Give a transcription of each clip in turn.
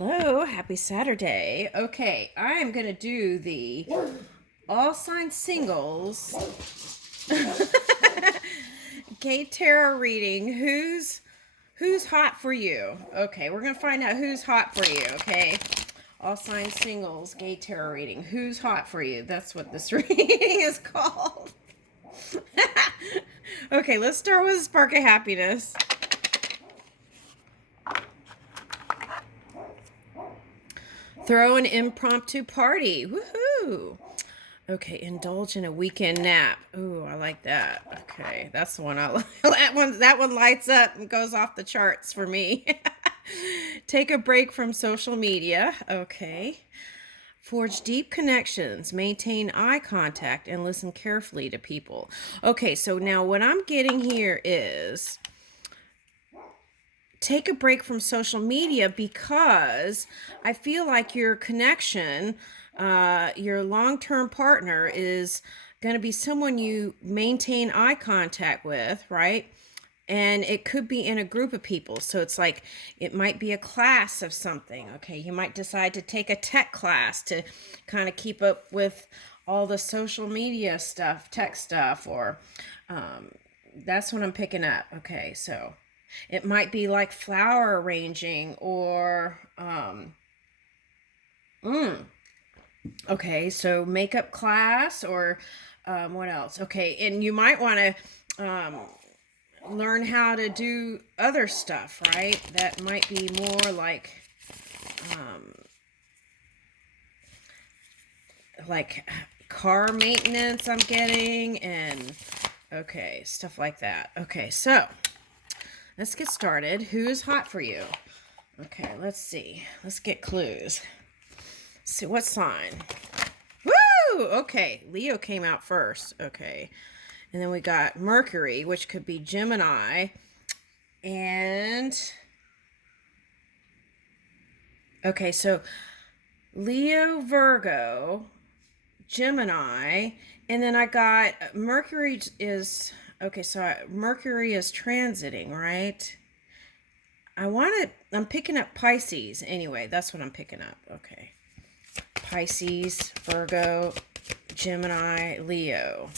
Hello, happy Saturday. Okay, I am going to do the all sign singles gay tarot reading. Who's hot for you? Okay, we're going to find out who's hot for you, okay? All sign singles gay tarot reading. Who's hot for you? That's what this reading is called. Okay, let's start with a spark of happiness. Throw an impromptu party. Woohoo! Okay, indulge in a weekend nap. Ooh, I like that. Okay, that's the one I like. That one lights up and goes off the charts for me. Take a break from social media. Okay. Forge deep connections, maintain eye contact, and listen carefully to people. Okay, so now what I'm getting here is take a break from social media because I feel like your connection, your long-term partner is going to be someone you maintain eye contact with, right? And it could be in a group of people. So it's like it might be a class of something. Okay, you might decide to take a tech class to kind of keep up with all the social media stuff, tech stuff, or that's what I'm picking up. Okay, so it might be like flower arranging or okay, so makeup class or what else? Okay, and you might want to learn how to do other stuff, right? That might be more um, like car maintenance I'm getting and okay, stuff like that. Okay, so let's get started. Who's hot for you? Okay, let's see. Let's get clues. Let's see what sign. Woo! Okay, Leo came out first. Okay. And then we got Mercury, which could be Gemini. And okay, so Leo, Virgo, Gemini, and then I got Mercury is okay, so Mercury is transiting, right? I'm picking up Pisces anyway. That's what I'm picking up. Okay. Pisces, Virgo, Gemini, Leo.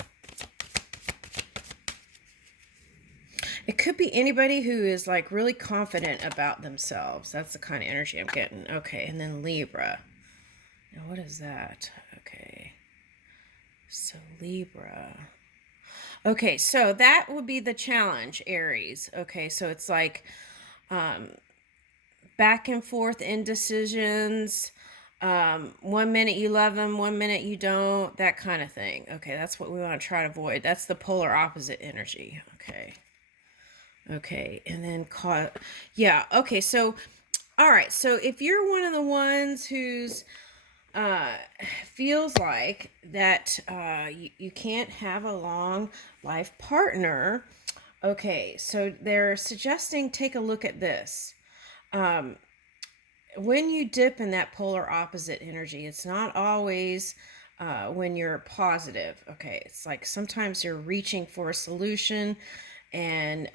It could be anybody who is like really confident about themselves. That's the kind of energy I'm getting. Okay, and then Libra. Now, what is that? Okay. So, Libra. Okay, so that would be the challenge, Aries. Okay, so it's like back and forth indecisions. 1 minute you love them, 1 minute you don't, that kind of thing. Okay, that's what we want to try to avoid. That's the polar opposite energy. Okay. Okay, and then yeah, okay, so all right, so if you're one of the ones who's uh feels like that you can't have a long life partner, okay, so they're suggesting take a look at this. When you dip in that polar opposite energy, it's not always when you're positive. Okay, it's like sometimes you're reaching for a solution and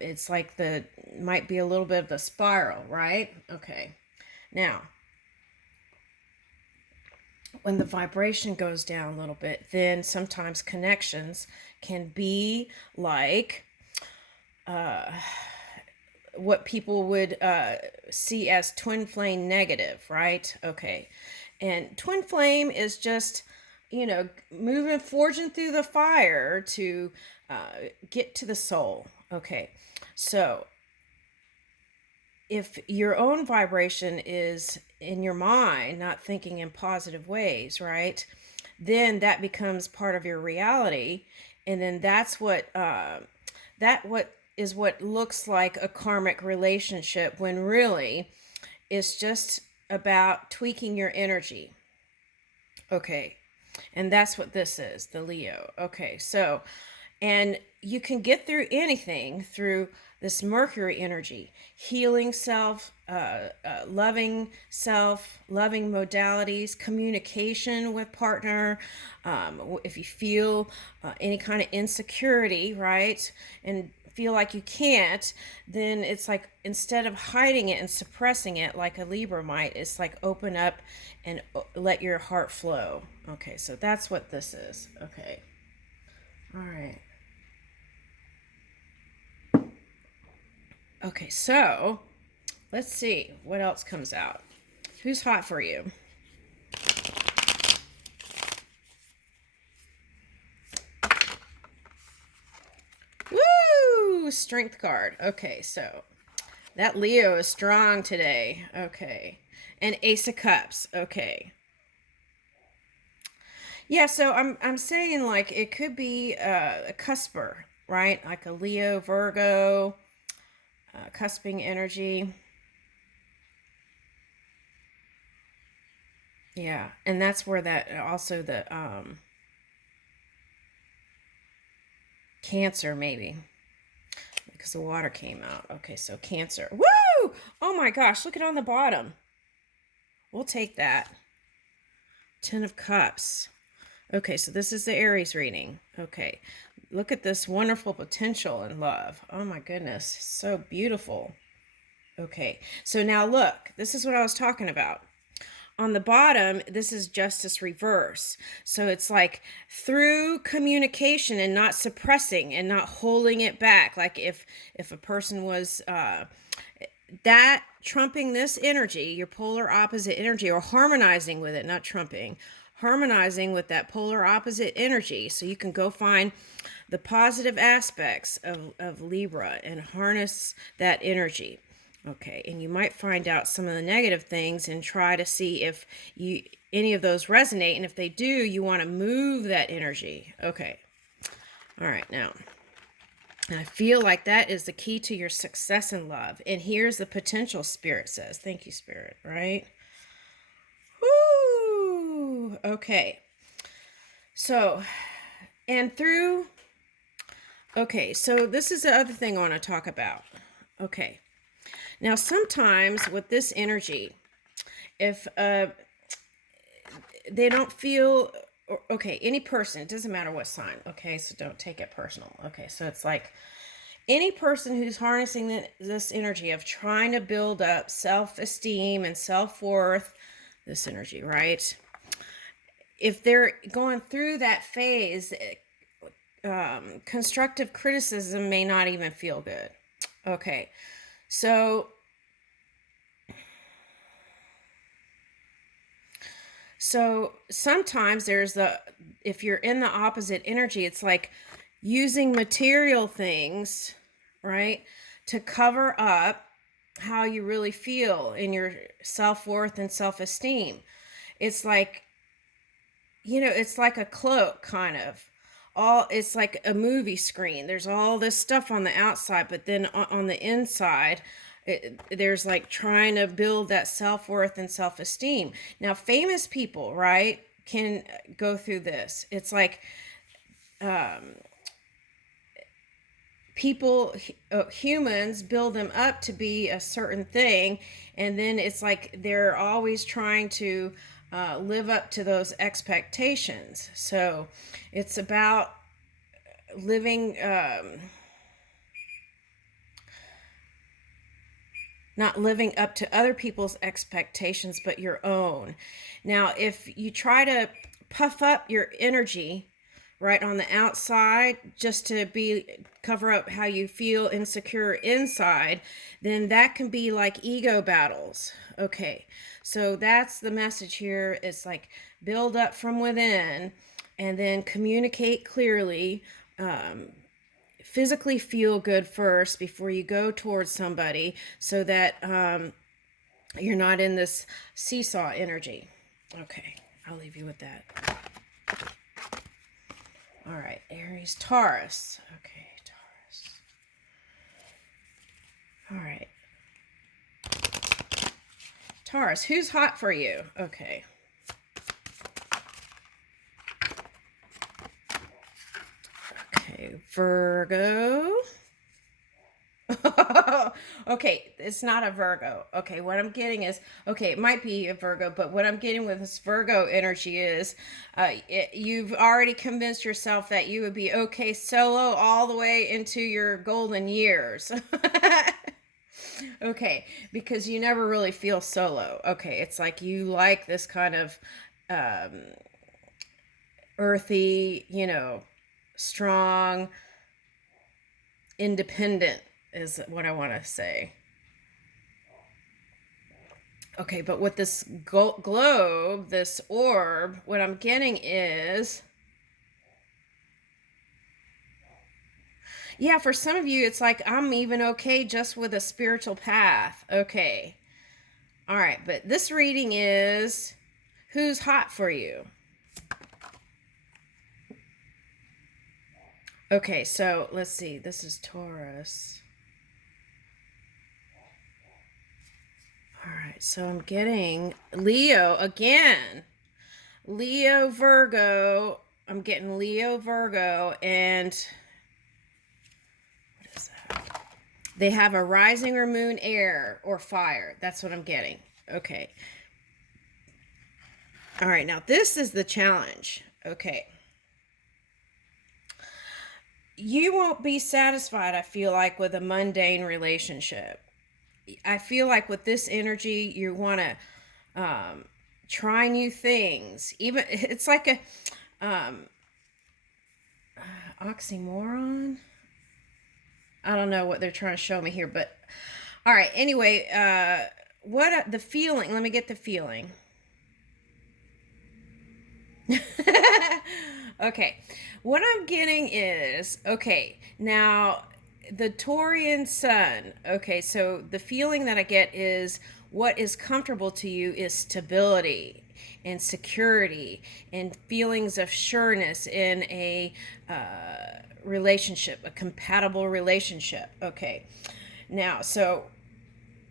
it's like the might be a little bit of the spiral, right? Okay, now when the vibration goes down a little bit, then sometimes connections can be like what people would see as twin flame negative, right? Okay, and twin flame is just moving, forging through the fire to get to the soul. Okay, so if your own vibration is in your mind, not thinking in positive ways, right? Then that becomes part of your reality, and then that's what is what looks like a karmic relationship when really it's just about tweaking your energy. Okay, and that's what this is, the Leo. Okay, so and you can get through anything through this Mercury energy, healing self, loving modalities, communication with partner. If you feel any kind of insecurity, right? And feel like you can't, then it's like instead of hiding it and suppressing it like a Libra might, it's like open up and let your heart flow. Okay, so that's what this is. Okay. All right. Okay, so let's see what else comes out. Who's hot for you? Woo! Strength card. Okay, so that Leo is strong today. Okay. And Ace of Cups. Okay. Yeah, so I'm saying like it could be a cusper, right? Like a Leo, Virgo, cusping energy. Yeah, and that's where that also the Cancer maybe because the water came out. Okay, so Cancer. Woo! Oh my gosh, look at on the bottom. We'll take that. 10 of Cups. Okay, so this is the Aries reading. Okay, look at this wonderful potential in love. Oh my goodness, so beautiful. Okay, so now look, this is what I was talking about. On the bottom, this is justice reverse. So it's like through communication and not suppressing and not holding it back. Like if a person was that trumping this energy, your polar opposite energy, or harmonizing with it, not trumping, harmonizing with that polar opposite energy. So you can go find the positive aspects of Libra and harness that energy. Okay, and you might find out some of the negative things and try to see if you any of those resonate, and if they do, you want to move that energy. Okay. All right, now I feel like that is the key to your success in love. And here's the potential, Spirit says. Thank you, Spirit, right? Woo! Okay. So, and through okay, so this is the other thing I want to talk about. Okay. Now, sometimes with this energy, if they don't feel, okay, any person, it doesn't matter what sign, okay, so don't take it personal. Okay, so it's like any person who's harnessing this energy of trying to build up self-esteem and self-worth, this energy, right? If they're going through that phase, constructive criticism may not even feel good. Okay, so sometimes there's if you're in the opposite energy, it's like using material things, right, to cover up how you really feel in your self-worth and self-esteem. It's like, it's like a cloak kind of. It's like a movie screen. There's all this stuff on the outside, but then on the inside, there's like trying to build that self-worth and self-esteem. Now, famous people, right, can go through this. It's like people, humans build them up to be a certain thing, and then it's like they're always trying to live up to those expectations. So it's about living, not living up to other people's expectations, but your own. Now, if you try to puff up your energy right on the outside just to cover up how you feel insecure inside, then that can be like ego battles. Okay, so that's the message here. It's like build up from within and then communicate clearly. Physically feel good first before you go towards somebody, so that you're not in this seesaw energy. Okay, I'll leave you with that. All right, Aries, Taurus. Okay, Taurus. All right. Taurus, who's hot for you? Okay. Okay, Virgo. Okay, it's not a Virgo. Okay, what I'm getting is, okay, it might be a Virgo, but what I'm getting with this Virgo energy is you've already convinced yourself that you would be okay solo all the way into your golden years. Okay, because you never really feel solo. Okay, it's like you like this kind of um, earthy, strong, independent is what I want to say. Okay, but with this globe, this orb, what I'm getting is, yeah, for some of you, it's like I'm even okay just with a spiritual path. Okay. All right, but this reading is who's hot for you? Okay, so let's see. This is Taurus. All right, so I'm getting Leo again. Leo, Virgo. I'm getting Leo, Virgo, and what is that? They have a rising or moon air or fire. That's what I'm getting. Okay. All right, now this is the challenge. Okay. You won't be satisfied, I feel like, with a mundane relationship. I feel like with this energy, you want to try new things. Even it's like a um, oxymoron. I don't know what they're trying to show me here, but all right. Anyway, the feeling? Let me get the feeling. Okay, what I'm getting is, okay, now the Taurian sun. Okay, so the feeling that I get is what is comfortable to you is stability and security and feelings of sureness in a relationship, a compatible relationship. Okay, now, so,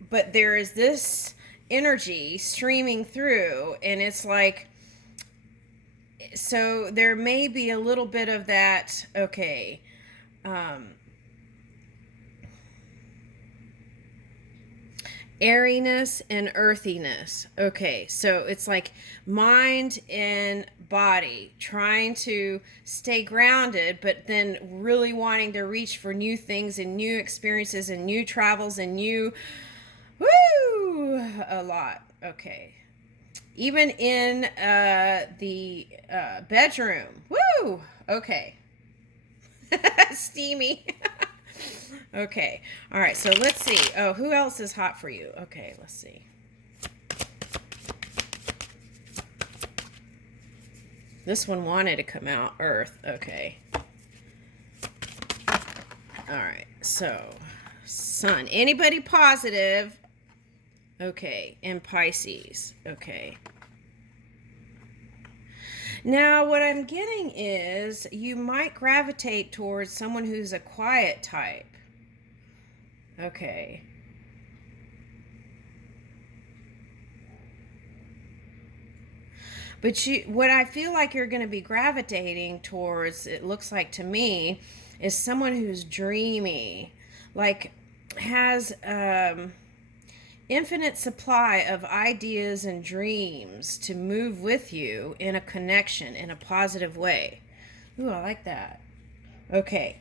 but there is this energy streaming through, and it's like, so there may be a little bit of that. Okay, um, airiness and earthiness. Okay, so it's like mind and body trying to stay grounded, but then really wanting to reach for new things and new experiences and new travels and new, woo, a lot. Okay, even in the bedroom. Woo! Okay. Steamy. Okay. All right. So let's see. Oh, who else is hot for you? Okay. Let's see. This one wanted to come out. Earth. Okay. All right. So, Sun. Anybody positive? Okay. And Pisces. Okay. Now, what I'm getting is you might gravitate towards someone who's a quiet type. Okay. But what I feel like you're going to be gravitating towards, it looks like to me, is someone who's dreamy, like has infinite supply of ideas and dreams to move with you in a connection in a positive way. Ooh, I like that. Okay.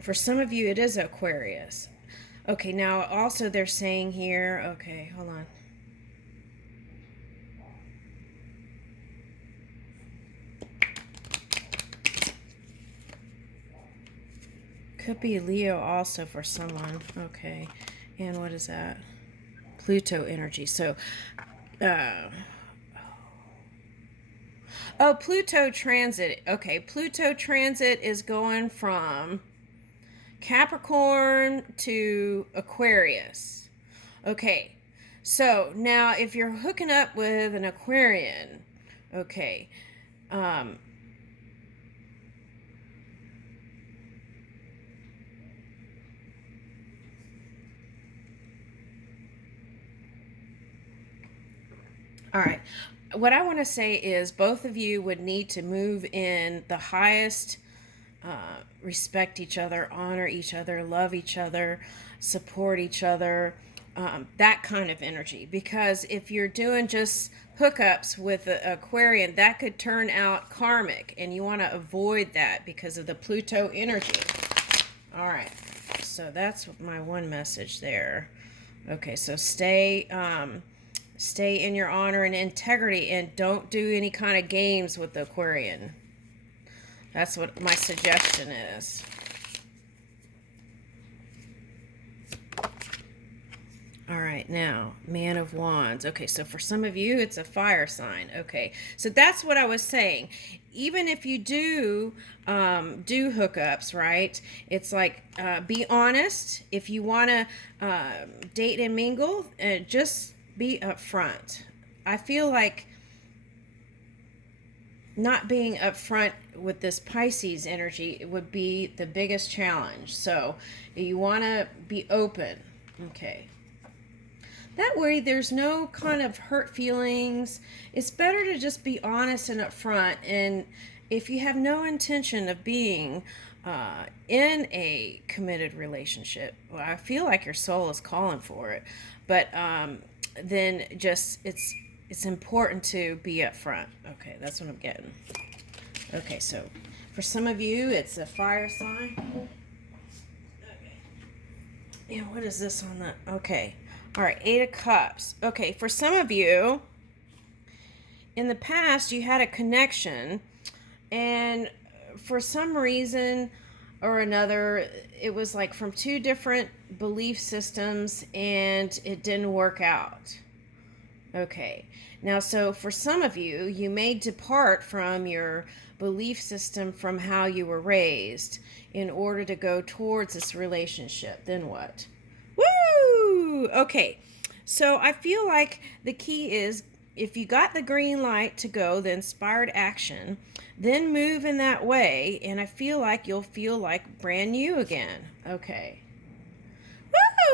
For some of you, it is Aquarius. Okay, now also they're saying here, okay, hold on. Could be Leo also for someone. Okay. And what is that? Pluto energy. So, uh, oh, Pluto transit. Okay. Pluto transit is going from Capricorn to Aquarius. Okay. So now if you're hooking up with an Aquarian, okay, um, all right. What I want to say is both of you would need to move in the highest respect each other, honor each other, love each other, support each other, that kind of energy. Because if you're doing just hookups with an Aquarian, that could turn out karmic, and you want to avoid that because of the Pluto energy. All right, so that's my one message there. Okay, so stay in your honor and integrity, and don't do any kind of games with the Aquarian. That's what my suggestion is. All right, now, Man of Wands. Okay, so for some of you, it's a fire sign. Okay, so that's what I was saying. Even if you do hookups, right? It's like, be honest. If you want to date and mingle, just be upfront. I feel like not being upfront with this Pisces energy would be the biggest challenge. So you want to be open. Okay. That way there's no kind of hurt feelings. It's better to just be honest and upfront. And if you have no intention of being in a committed relationship, well, I feel like your soul is calling for it. But then just it's important to be upfront. Okay, that's what I'm getting. Okay, so for some of you, it's a fire sign. Okay. Yeah, what is this on the... Okay. All right, 8 of Cups. Okay, for some of you, in the past, you had a connection, and for some reason or another, it was like from 2 different belief systems, and it didn't work out. Okay, now, so for some of you, you may depart from your belief system from how you were raised in order to go towards this relationship. Then what? Woo! Okay, so I feel like the key is, if you got the green light to go, the inspired action, then move in that way, and I feel like you'll feel like brand new again. Okay.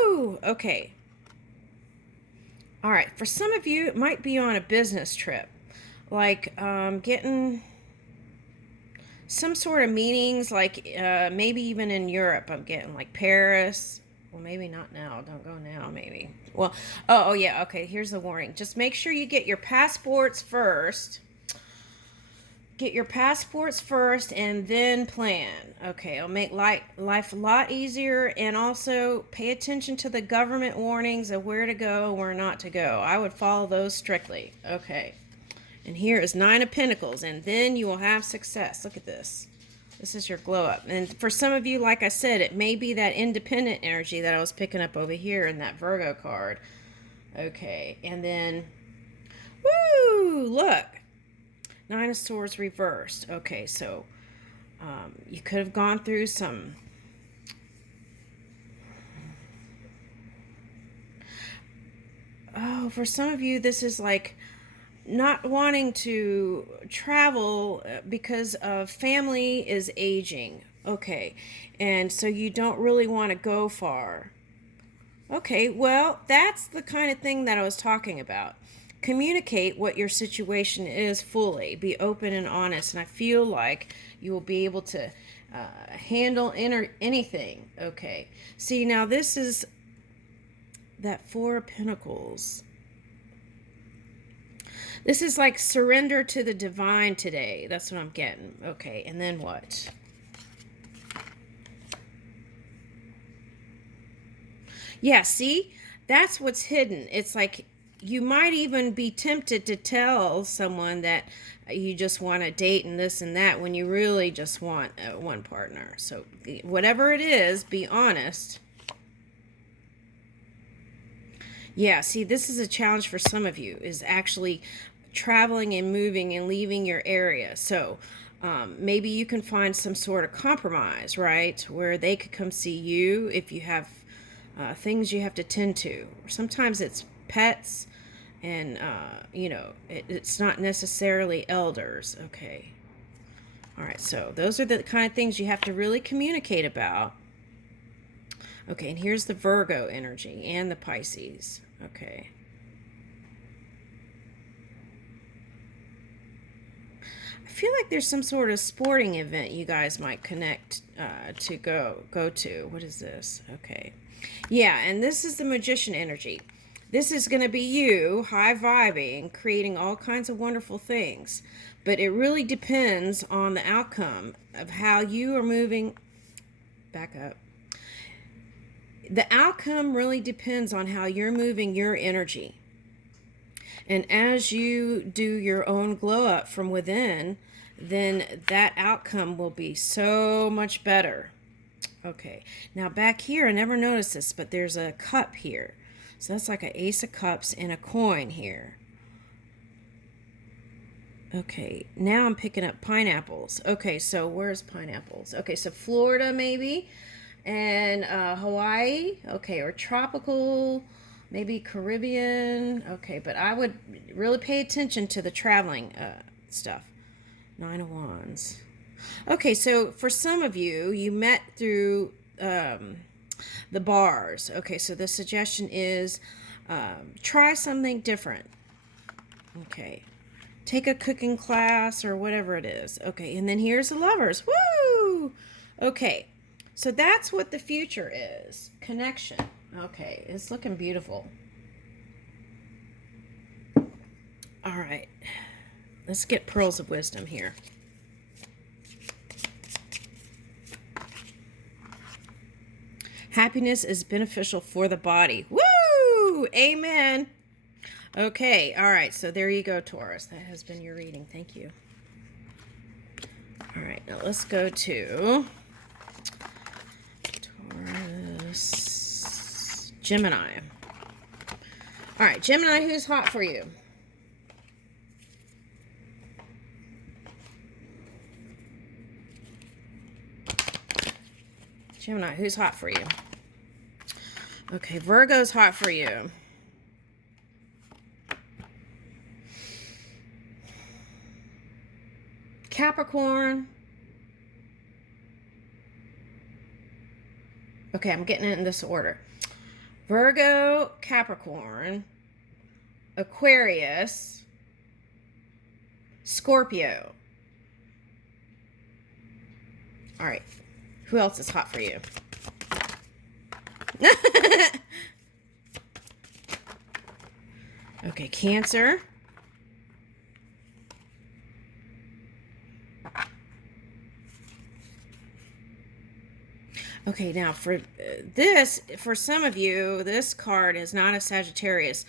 Woo! Okay. All right, for some of you, it might be on a business trip, like getting some sort of meetings, like maybe even in Europe. I'm getting like Paris. Well, maybe not now. Don't go now, maybe. Well, oh yeah, okay, here's the warning. Just make sure you get your passports first. Get your passports first and then plan. Okay, it'll make life a lot easier, and also pay attention to the government warnings of where to go, where not to go. I would follow those strictly. Okay, and here is 9 of Pentacles, and then you will have success. Look at this. This is your glow up. And for some of you, like I said, it may be that independent energy that I was picking up over here in that Virgo card. Okay, and then, woo, look. 9 of Swords reversed. Okay, so you could have gone through some... Oh, for some of you, this is like not wanting to travel because of family is aging. Okay, and so you don't really want to go far. Okay, well, that's the kind of thing that I was talking about. Communicate what your situation is fully. Be open and honest, and I feel like you will be able to handle anything. Okay, see, now this is that 4 of Pentacles. This is like surrender to the divine today. That's what I'm getting. Okay, and then what? Yeah, see? That's what's hidden. It's like you might even be tempted to tell someone that you just want to date and this and that when you really just want one partner. So whatever it is, be honest. Yeah, see, this is a challenge for some of you, is actually traveling and moving and leaving your area. So maybe you can find some sort of compromise, right, where they could come see you if you have things you have to tend to. Sometimes it's pets, and you know, it's not necessarily elders. Okay, all right, so those are the kind of things you have to really communicate about. Okay, and here's the Virgo energy and the Pisces. Okay, I I feel like there's some sort of sporting event you guys might connect to go to. What is this? Okay. Yeah, and this is the magician energy. This is going to be you high vibing, creating all kinds of wonderful things. But it really depends on the outcome of how you are moving. Back up. The outcome really depends on how you're moving your energy. And as you do your own glow up from within, then that outcome will be so much better. Okay, now back here, I never noticed this, but there's a cup here. So that's like an ace of cups and a coin here. Okay, now I'm picking up pineapples. Okay, so where's pineapples? Okay, so Florida maybe, and Hawaii. Okay, or tropical, maybe Caribbean. Okay, but I would really pay attention to the traveling stuff. Nine of Wands. Okay, so for some of you, you met through the bars. Okay, so the suggestion is try something different. Okay, take a cooking class or whatever it is. Okay, and then here's the lovers. Woo! Okay, so that's what the future is. Connection. Okay, it's looking beautiful. All right, let's get pearls of wisdom here. Happiness is beneficial for the body. Woo! Amen. Okay, all right, so there you go, Taurus. That has been your reading. Thank you. All right, now let's go to Taurus Gemini. All right, Gemini, who's hot for you? Gemini, who's hot for you? Okay, Virgo's hot for you. Capricorn. Okay, I'm getting it in this order. Virgo, Capricorn, Aquarius, Scorpio. All right. Who else is hot for you? Okay, Cancer. Okay, now for this, for some of you, this card is not a Sagittarius.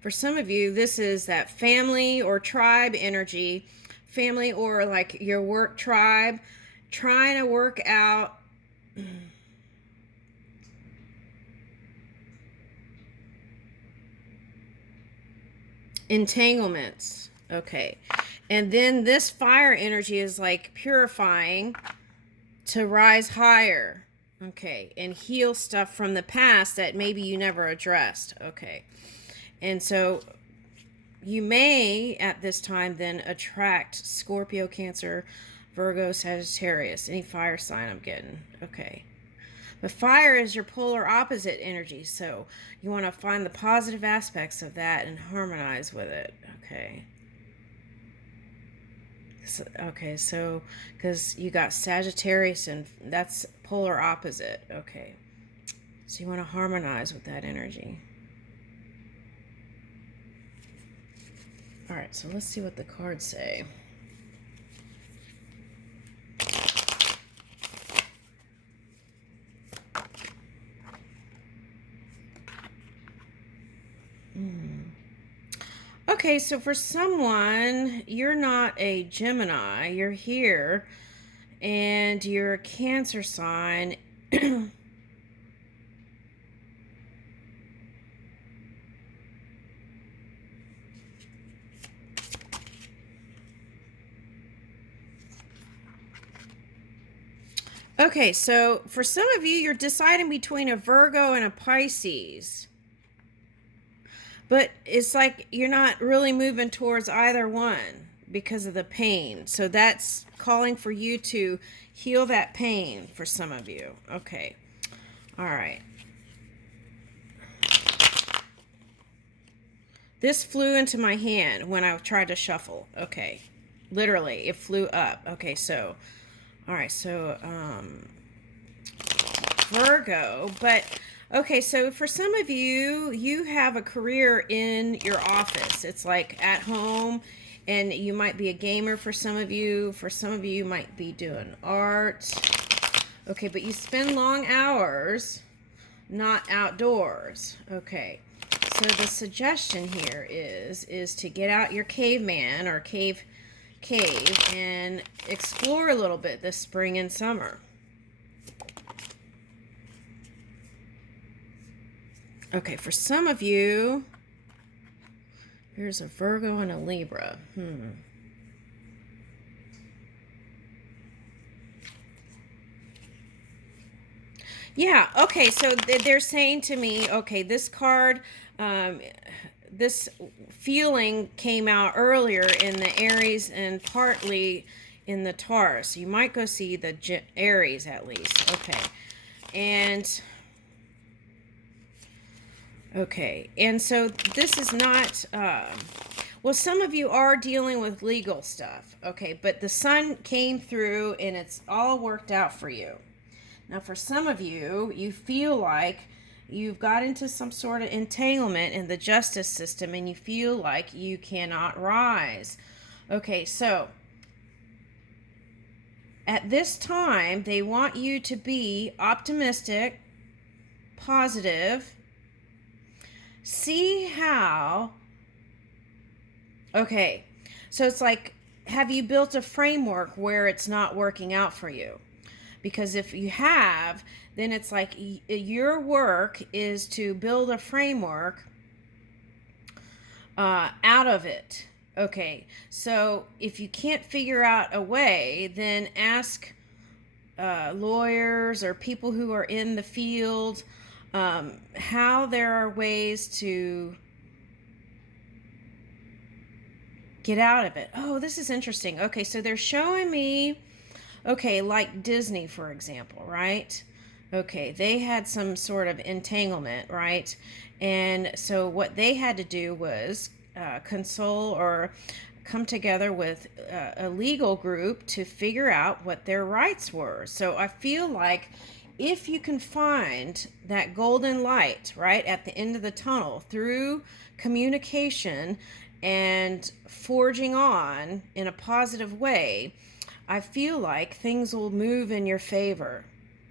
For some of you, this is that family or tribe energy, family or like your work tribe, trying to work out entanglements. Okay, and then this fire energy is like purifying to rise higher. Okay, and heal stuff from the past that maybe you never addressed. Okay, and so you may at this time then attract Scorpio, Cancer, Virgo, Sagittarius, any fire sign I'm getting. Okay, but fire is your polar opposite energy, so you want to find the positive aspects of that and harmonize with it. Okay. Okay, so because you got Sagittarius and that's polar opposite. Okay, so you want to harmonize with that energy. All right, so let's see what the cards say. Okay, so for someone, you're not a Gemini, you're here, and you're a Cancer sign. Okay, so for some of you, you're deciding between a Virgo and a Pisces. But it's like you're not really moving towards either one because of the pain. So that's calling for you to heal that pain for some of you. Okay. All right. This flew into my hand when I tried to shuffle. Okay. Literally, it flew up. Okay, so, all right, so Virgo, but okay, so for some of you, you have a career in your office. It's like at home, and you might be a gamer for some of you. For some of you, you might be doing art. Okay, but you spend long hours not outdoors. Okay. So the suggestion here is to get out your caveman or cave and explore a little bit this spring and summer. Okay, for some of you, here's a Virgo and a Libra. Yeah, okay, so they're saying to me, okay, this card, this feeling came out earlier in the Aries and partly in the Taurus. You might go see the Aries at least. Okay. And okay. And so this is not well, some of you are dealing with legal stuff. Okay, but the sun came through and it's all worked out for you. Now, for some of you, you feel like you've got into some sort of entanglement in the justice system and you feel like you cannot rise. Okay, so at this time, they want you to be optimistic, positive, see how. Okay, so it's like, have you built a framework where it's not working out for you? Because if you have, then it's like your work is to build a framework out of it. Okay, so if you can't figure out a way, then ask lawyers or people who are in the field how there are ways to get out of it. Oh, this is interesting. Okay, so they're showing me, okay, like Disney, for example, right? Okay, they had some sort of entanglement, right? And so what they had to do was console or come together with a legal group to figure out what their rights were. So I feel like if you can find that golden light, right, at the end of the tunnel through communication and forging on in a positive way, I feel like things will move in your favor.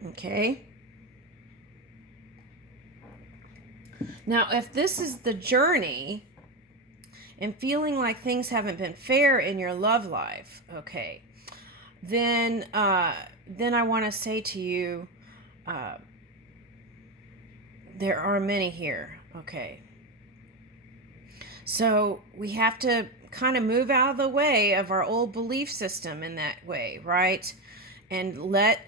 Okay? Now, if this is the journey and feeling like things haven't been fair in your love life, okay, then I want to say to you, there are many here. Okay. So we have to kind of move out of the way of our old belief system in that way, right? And let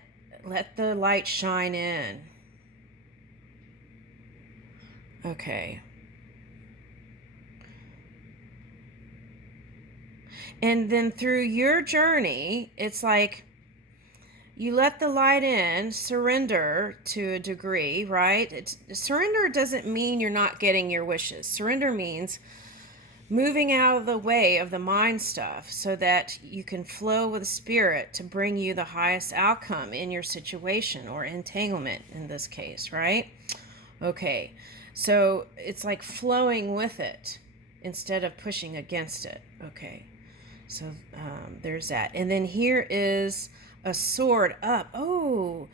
the light shine in. Okay. And then through your journey, it's like you let the light in, surrender to a degree, right? Surrender doesn't mean you're not getting your wishes. Surrender means moving out of the way of the mind stuff so that you can flow with spirit to bring you the highest outcome in your situation or entanglement in this case, right? Okay, so it's like flowing with it instead of pushing against it. Okay, so there's that. And then here is a sword up. Oh,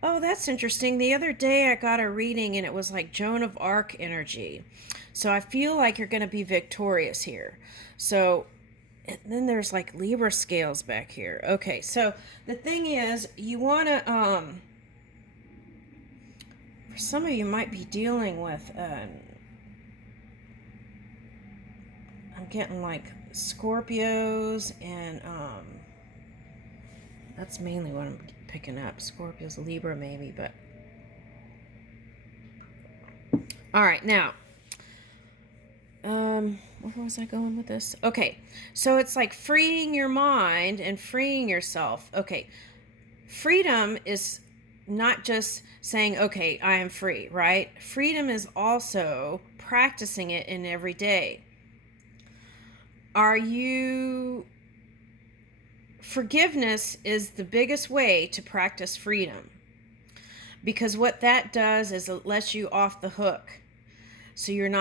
that's interesting. The other day I got a reading and it was like Joan of Arc energy. So I feel like you're going to be victorious here. So, and then there's like Libra scales back here. Okay, so the thing is, you want to, for some of you might be dealing with, I'm getting like Scorpios and, that's mainly what I'm picking up. Scorpios, Libra maybe, but. All right, now. Where was I going with this? Okay, so it's like freeing your mind and freeing yourself. Okay, freedom is not just saying, okay, I am free, right? Freedom is also practicing it in every day. Are you forgiveness is the biggest way to practice freedom, because what that does is it lets you off the hook. So you're not